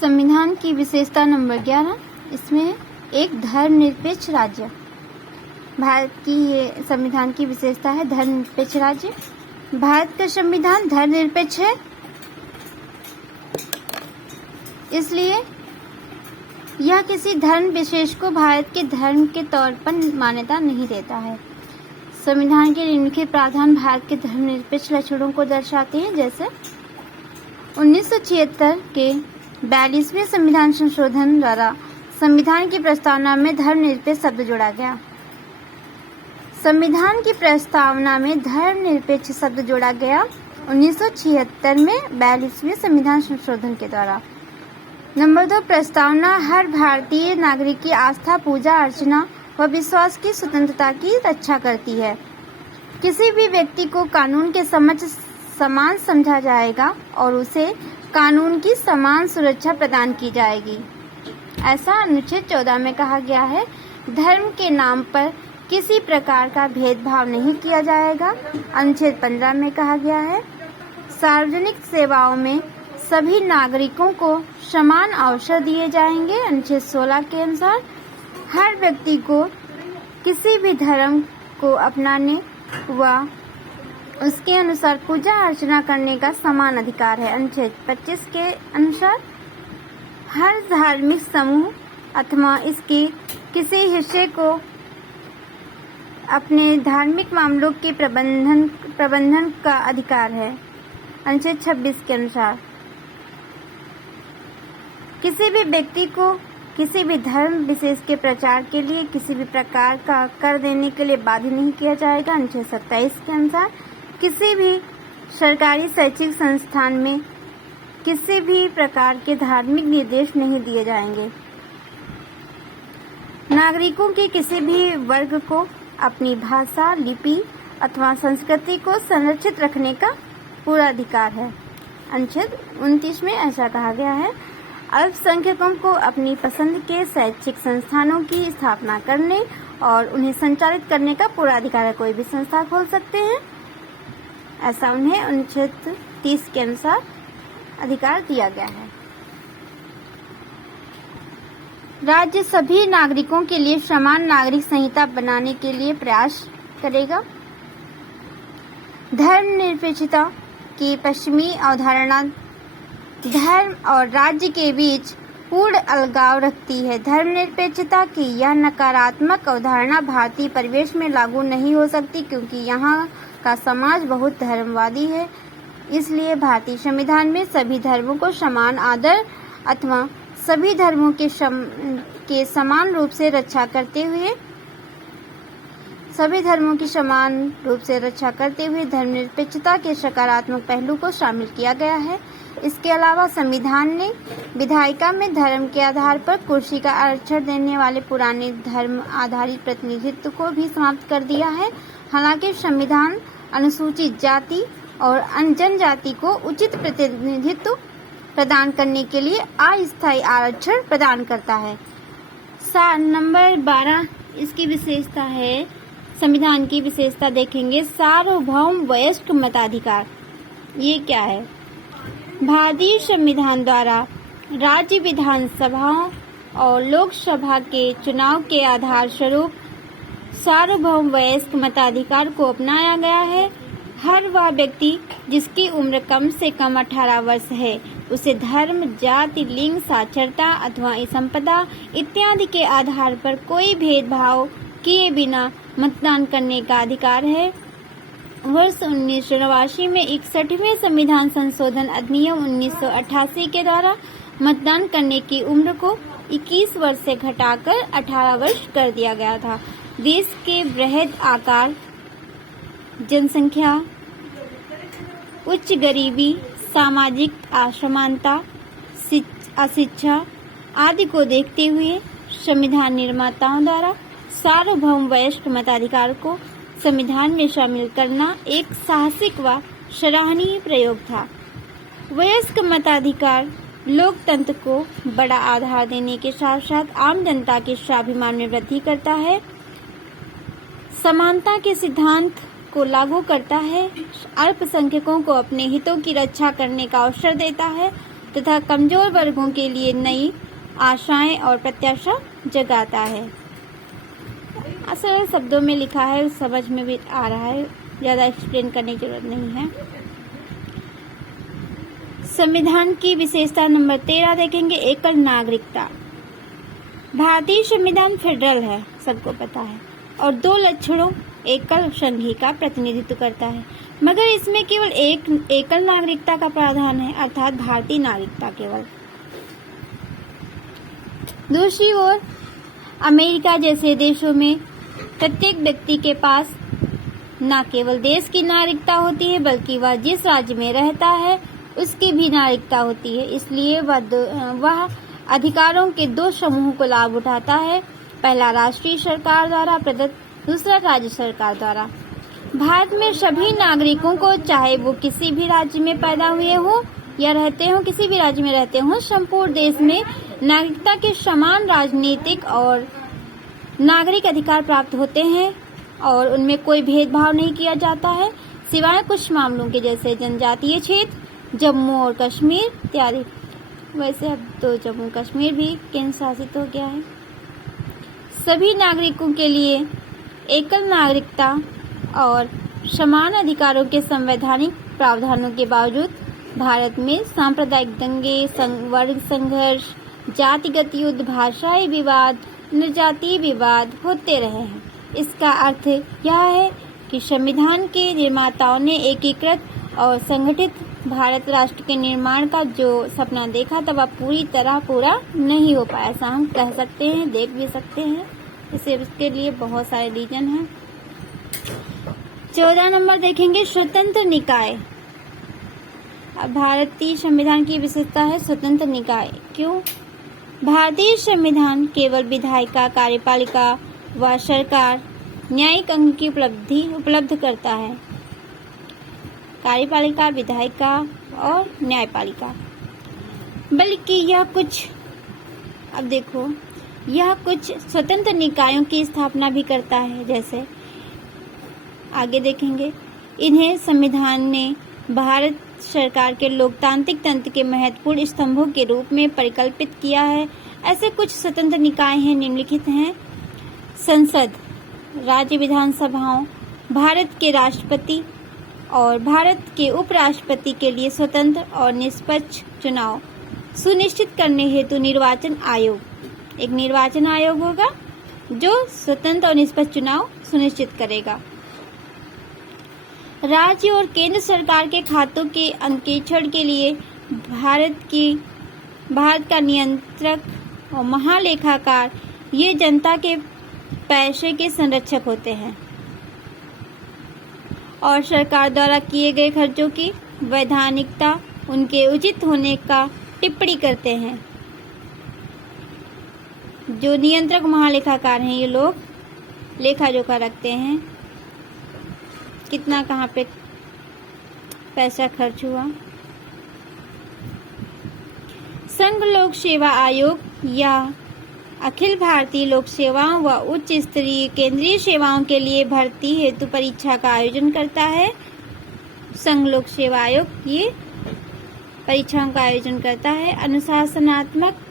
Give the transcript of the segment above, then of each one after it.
संविधान की विशेषता नंबर 11, इसमें एक धर्मनिरपेक्ष राज्य। भारत की ये संविधान की विशेषता है धर्मनिरपेक्ष राज्य। भारत का संविधान धर्मनिरपेक्ष है, इसलिए यह किसी धर्म विशेष को भारत के धर्म के तौर पर मान्यता नहीं देता है। संविधान के निम्नलिखित प्रावधान भारत के धर्मनिरपेक्ष लक्षणों को दर्शाते हैं, जैसे 1976 के 42वें संविधान संशोधन द्वारा संविधान की प्रस्तावना में धर्मनिरपेक्ष शब्द जोड़ा गया। संविधान की प्रस्तावना में धर्मनिरपेक्ष शब्द जोड़ा गया 1976 में 42वें संविधान संशोधन के द्वारा। नंबर 2, प्रस्तावना हर भारतीय नागरिक की आस्था, पूजा अर्चना व विश्वास की स्वतंत्रता की रक्षा करती है। किसी भी व्यक्ति को कानून के समक्ष समान समझा जाएगा और उसे कानून की समान सुरक्षा प्रदान की जाएगी, ऐसा अनुच्छेद 14 में कहा गया है। धर्म के नाम पर किसी प्रकार का भेदभाव नहीं किया जाएगा, अनुच्छेद 15 में कहा गया है। सार्वजनिक सेवाओं में सभी नागरिकों को समान अवसर दिए जाएंगे, अनुच्छेद 16 के अनुसार। हर व्यक्ति को किसी भी धर्म को अपनाने व उसके अनुसार पूजा अर्चना करने का समान अधिकार है, अनुच्छेद 25 के अनुसार। हर धार्मिक समूह अथवा इसके किसी हिस्से को अपने धार्मिक मामलों के प्रबंधन का अधिकार है, अनुच्छेद 26 के अनुसार। किसी भी व्यक्ति को किसी भी धर्म विशेष के प्रचार के लिए किसी भी प्रकार का कर देने के लिए बाध्य नहीं किया जाएगा, अनुच्छेद 27 के अनुसार। किसी भी सरकारी शैक्षिक संस्थान में किसी भी प्रकार के धार्मिक निर्देश नहीं दिए जाएंगे। नागरिकों के किसी भी वर्ग को अपनी भाषा, लिपि अथवा संस्कृति को संरक्षित रखने का पूरा अधिकार है, अनुच्छेद 29 में ऐसा कहा गया है। अल्पसंख्यकों को अपनी पसंद के शैक्षिक संस्थानों की स्थापना करने और उन्हें संचालित करने का पूरा अधिकार है, कोई भी संस्था खोल सकते हैं, ऐसा उन्हें अनुच्छेद 30 के अनुसार अधिकार दिया गया है। राज्य सभी नागरिकों के लिए समान नागरिक संहिता बनाने के लिए प्रयास करेगा। धर्मनिरपेक्षता की पश्चिमी अवधारणा धर्म और राज्य के बीच पूर्ण अलगाव रखती है। धर्मनिरपेक्षता की यह नकारात्मक अवधारणा भारतीय परिवेश में लागू नहीं हो सकती, क्योंकि यहाँ का समाज बहुत धर्मवादी है। इसलिए भारतीय संविधान में सभी धर्मों को समान आदर अथवा सभी धर्मों के समान रूप से रक्षा करते हुए धर्मनिरपेक्षता के सकारात्मक पहलू को शामिल किया गया है। इसके अलावा संविधान ने विधायिका में धर्म के आधार पर कुर्सी का आरक्षण देने वाले पुराने धर्म आधारित प्रतिनिधित्व को भी समाप्त कर दिया है। हालांकि संविधान अनुसूचित जाति और जनजाति को उचित प्रतिनिधित्व प्रदान करने के लिए अस्थायी आरक्षण प्रदान करता है। नंबर 12, इसकी विशेषता है, संविधान की विशेषता देखेंगे, सार्वभौम वयस्क मताधिकार। ये क्या है? भारतीय संविधान द्वारा राज्य विधानसभाओं और लोकसभा के चुनाव के आधार स्वरूप सार्वभौम वयस्क मताधिकार को अपनाया गया है। हर वह व्यक्ति जिसकी उम्र कम से कम 18 वर्ष है, उसे धर्म, जाति, लिंग, साक्षरता अथवा संपदा इत्यादि के आधार पर कोई भेदभाव किए बिना मतदान करने का अधिकार है। वर्ष 1989 में 61वें संविधान संशोधन अधिनियम 1988 के द्वारा मतदान करने की उम्र को 21 वर्ष से घटाकर 18 वर्ष कर दिया गया था। देश के बृहद आकार, जनसंख्या, उच्च गरीबी, सामाजिक असमानता, अशिक्षा आदि को देखते हुए संविधान निर्माताओं द्वारा सार्वभौम वयस्क मताधिकार को संविधान में शामिल करना एक साहसिक व सराहनीय प्रयोग था। वयस्क मताधिकार लोकतंत्र को बड़ा आधार देने के साथ साथ आम जनता के स्वाभिमान में वृद्धि करता है, समानता के सिद्धांत को लागू करता है, अल्पसंख्यकों को अपने हितों की रक्षा करने का अवसर देता है तथा कमजोर वर्गों के लिए नई आशाएं और प्रत्याशा जगाता है। सरल शब्दों में लिखा है, समझ में भी आ रहा है, ज़्यादा एक्सप्लेन करने की जरूरत नहीं है। संविधान की विशेषता नंबर 13 देखेंगे, एकल नागरिकता। भारतीय संविधान फेडरल है, सबको पता है, और 2 लक्षणों एकल संघीय का प्रतिनिधित्व करता है, मगर इसमें केवल एक एकल नागरिकता का प्रावधान है, अर्थात भारतीय नागरिकता केवल। दूसरी ओर अमेरिका जैसे देशों में प्रत्येक व्यक्ति के पास न केवल देश की नागरिकता होती है, बल्कि वह जिस राज्य में रहता है उसकी भी नागरिकता होती है। इसलिए वह अधिकारों के 2 समूहों को लाभ उठाता है, पहला राष्ट्रीय सरकार द्वारा प्रदत्त, दूसरा राज्य सरकार द्वारा। भारत में सभी नागरिकों को, चाहे वो किसी भी राज्य में पैदा हुए हो या रहते हो, किसी भी राज्य में रहते हो, संपूर्ण देश में नागरिकता के समान राजनीतिक और नागरिक अधिकार प्राप्त होते हैं और उनमें कोई भेदभाव नहीं किया जाता है, सिवाय कुछ मामलों के, जैसे जनजातीय क्षेत्र, जम्मू और कश्मीर इत्यादि। वैसे अब तो जम्मू कश्मीर भी केंद्र शासित हो गया है। सभी नागरिकों के लिए एकल नागरिकता और समान अधिकारों के संवैधानिक प्रावधानों के बावजूद भारत में सांप्रदायिक दंगे, वर्ग संघर्ष, जातिगत युद्ध, भाषाई विवाद, निर्जातीय विवाद होते रहे हैं। इसका अर्थ यह है कि संविधान के निर्माताओं ने एकीकृत और संगठित भारत राष्ट्र के निर्माण का जो सपना देखा था वह पूरी तरह पूरा नहीं हो पाया, ऐसा हम कह सकते हैं, देख भी सकते हैं। इसके लिए बहुत सारे रीजन हैं। 14 नंबर देखेंगे, स्वतंत्र निकाय। अब भारतीय संविधान की विशेषता है स्वतंत्र निकाय। क्यों? भारतीय संविधान केवल विधायिका, कार्यपालिका व सरकार, न्यायिक अंग की उपलब्ध करता है। कार्यपालिका, विधायिका और न्यायपालिका, बल्कि यह कुछ स्वतंत्र निकायों की स्थापना भी करता है। जैसे आगे देखेंगे, इन्हें संविधान ने भारत सरकार के लोकतांत्रिक तंत्र के महत्वपूर्ण स्तंभों के रूप में परिकल्पित किया है। ऐसे कुछ स्वतंत्र निकाय हैं, निम्नलिखित हैं: संसद, राज्य विधानसभाओं, भारत के राष्ट्रपति और भारत के उपराष्ट्रपति के लिए स्वतंत्र और निष्पक्ष चुनाव सुनिश्चित करने हेतु निर्वाचन आयोग। एक निर्वाचन आयोग होगा जो स्वतंत्र और निष्पक्ष चुनाव सुनिश्चित करेगा। राज्य और केंद्र सरकार के खातों के अंकेक्षण के लिए भारत का नियंत्रक और महालेखाकार ये जनता के पैसे के संरक्षक होते हैं और सरकार द्वारा किए गए खर्चों की वैधानिकता, उनके उचित होने का टिप्पणी करते हैं। जो नियंत्रक महालेखाकार हैं, ये लोग लेखा जोखा रखते हैं, कितना कहाँ पे पैसा खर्च हुआ। संघ लोक सेवा आयोग या अखिल भारतीय लोक सेवाओं व उच्च स्तरीय केंद्रीय सेवाओं के लिए भर्ती हेतु परीक्षा का आयोजन करता है। संघ लोक सेवा आयोग ये परीक्षाओं का आयोजन करता है। अनुशासनात्मक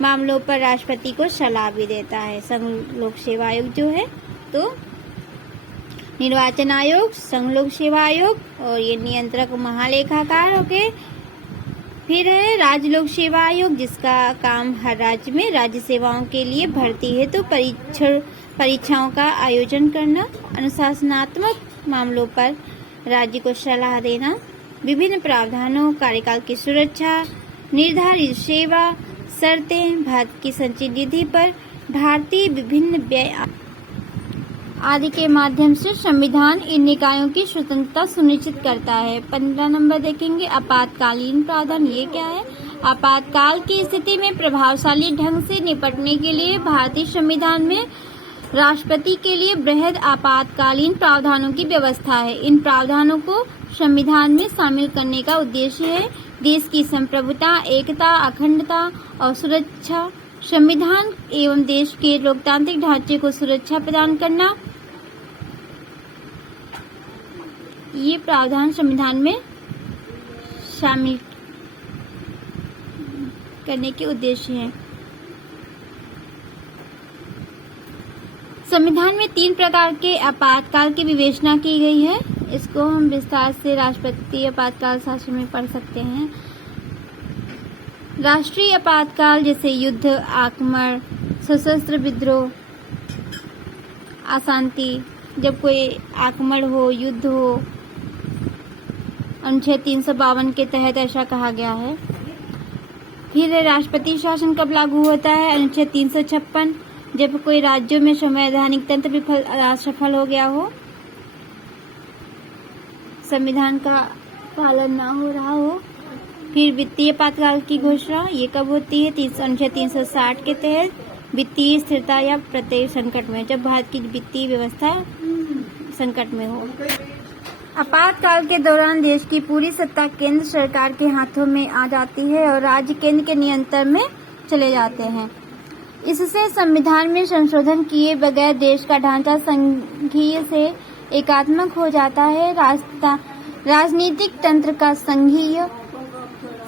मामलों पर राष्ट्रपति को सलाह भी देता है संघ लोक सेवा आयोग जो है। तो निर्वाचन आयोग, संघ लोक सेवा आयोग और ये नियंत्रक महालेखाकार हो गए। फिर है राज्य लोक सेवा आयोग, जिसका काम हर राज्य में राज्य सेवाओं के लिए भर्ती हेतु परीक्षाओं का आयोजन करना, अनुशासनात्मक मामलों पर राज्य को सलाह देना, विभिन्न प्रावधानों, कार्यकाल की सुरक्षा, निर्धारित सेवा शर्तें, भारत की संचित निधि पर भारतीय विभिन्न व्यय आदि के माध्यम से संविधान इन निकायों की स्वतंत्रता सुनिश्चित करता है। 15 नंबर देखेंगे, आपातकालीन प्रावधान। ये क्या है? आपातकाल की स्थिति में प्रभावशाली ढंग से निपटने के लिए भारतीय संविधान में राष्ट्रपति के लिए बृहद आपातकालीन प्रावधानों की व्यवस्था है। इन प्रावधानों को संविधान में शामिल करने का उद्देश्य है देश की संप्रभुता, एकता, अखंडता और सुरक्षा, संविधान एवं देश के लोकतांत्रिक ढांचे को सुरक्षा प्रदान करना। ये प्रावधान संविधान में शामिल करने के उद्देश्य है। संविधान में 3 प्रकार के आपातकाल की विवेचना की गई है। इसको हम विस्तार से राष्ट्रपति आपातकाल शासन में पढ़ सकते हैं। राष्ट्रीय आपातकाल जैसे युद्ध, आक्रमण, सशस्त्र विद्रोह, अशांति, जब कोई आक्रमण हो, युद्ध हो, अनुच्छेद 352 के तहत ऐसा कहा गया है। फिर राष्ट्रपति शासन कब लागू होता है? अनुच्छेद 356, जब कोई राज्यों में संवैधानिक तंत्र असफल हो गया हो, संविधान का पालन ना हो रहा हो। फिर वित्तीय आपातकाल की घोषणा, ये कब होती है? अनुच्छेद 360 के तहत वित्तीय स्थिरता या प्रत्येक संकट में, जब भारत की वित्तीय व्यवस्था संकट में हो। आपातकाल के दौरान देश की पूरी सत्ता केंद्र सरकार के हाथों में आ जाती है और राज्य केंद्र के नियंत्रण में चले जाते हैं। इससे संविधान में संशोधन किए बगैर देश का ढांचा संघीय से एकात्मक हो जाता है। राजनीतिक तंत्र का संघीय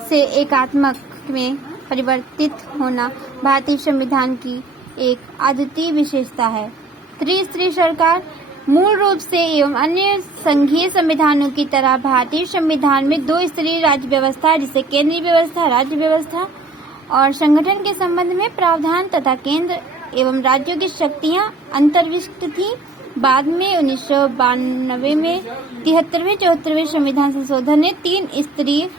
से एकात्मक में परिवर्तित होना भारतीय संविधान की एक अद्वितीय विशेषता है। त्रिस्तरीय सरकार मूल रूप से एवं अन्य संघीय संविधानों की तरह भारतीय संविधान में 2 स्तरीय राज्य व्यवस्था जिसे केंद्रीय व्यवस्था, राज्य व्यवस्था और संगठन के संबंध में प्रावधान तथा केंद्र एवं राज्यों की शक्तियां अंतर्विष्ट थी। बाद में 1992 में 73वें 74वें संविधान संशोधन ने 3 स्तरीय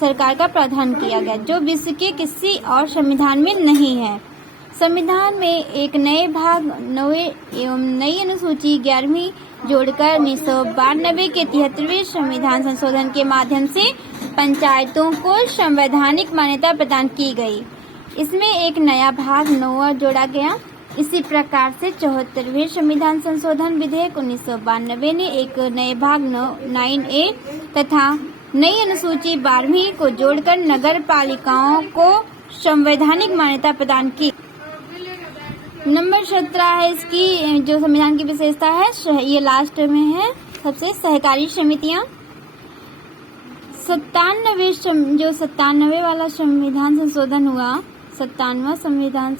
सरकार का प्रावधान किया गया, जो विश्व के किसी और संविधान में नहीं है। संविधान में एक नए भाग 9 एवं नई अनुसूची 11वीं जोड़कर 1992 के 73वें संविधान संशोधन के माध्यम से पंचायतों को संवैधानिक मान्यता प्रदान की गई। इसमें एक नया भाग 9 जोड़ा गया। इसी प्रकार से 74वें संविधान संशोधन विधेयक 1992 ने एक नए भाग 9A तथा नई अनुसूची 12वीं को जोड़कर नगर पालिकाओं को संवैधानिक मान्यता प्रदान की। नंबर 17 है इसकी जो संविधान की विशेषता है, ये लास्ट में है सबसे, सहकारी समितियां। 97 वाला संविधान संशोधन हुआ, 97वां संविधान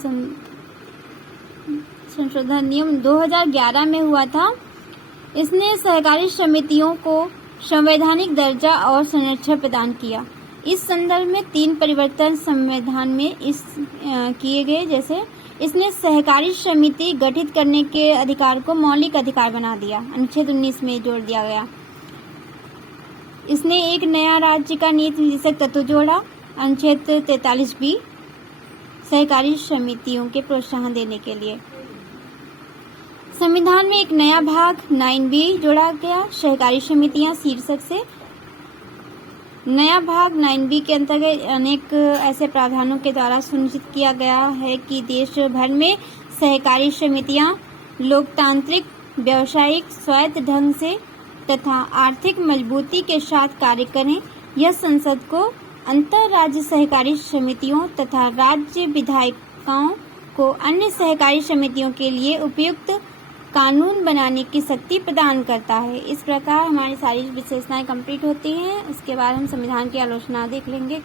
संशोधन नियम 2011 में हुआ था। इसने सहकारी समितियों को संवैधानिक दर्जा और संरक्षण प्रदान किया। इस संदर्भ में 3 परिवर्तन संविधान में किए गए, जैसे इसने सहकारी समिति गठित करने के अधिकार को मौलिक अधिकार बना दिया, अनुच्छेद 19 में जोड़ दिया गया। इसने एक नया राज्य का नीति निर्देशक तत्व जोड़ा, अनुच्छेद 43B, सहकारी समितियों के प्रोत्साहन देने के लिए। संविधान में एक नया भाग 9B जोड़ा गया, सहकारी समितियां शीर्षक से। नया भाग 9B के अंतर्गत अनेक ऐसे प्रावधानों के द्वारा सुनिश्चित किया गया है कि देश भर में सहकारी समितियां लोकतांत्रिक, व्यावसायिक, स्वायत्त ढंग से तथा आर्थिक मजबूती के साथ कार्य करें। यह संसद को अंतर राज्य सहकारी समितियों तथा राज्य विधायिकाओं को अन्य सहकारी समितियों के लिए उपयुक्त कानून बनाने की शक्ति प्रदान करता है। इस प्रकार हमारी सारी विशेषताएं कंप्लीट होती हैं। इसके बाद हम संविधान की आलोचना देख लेंगे।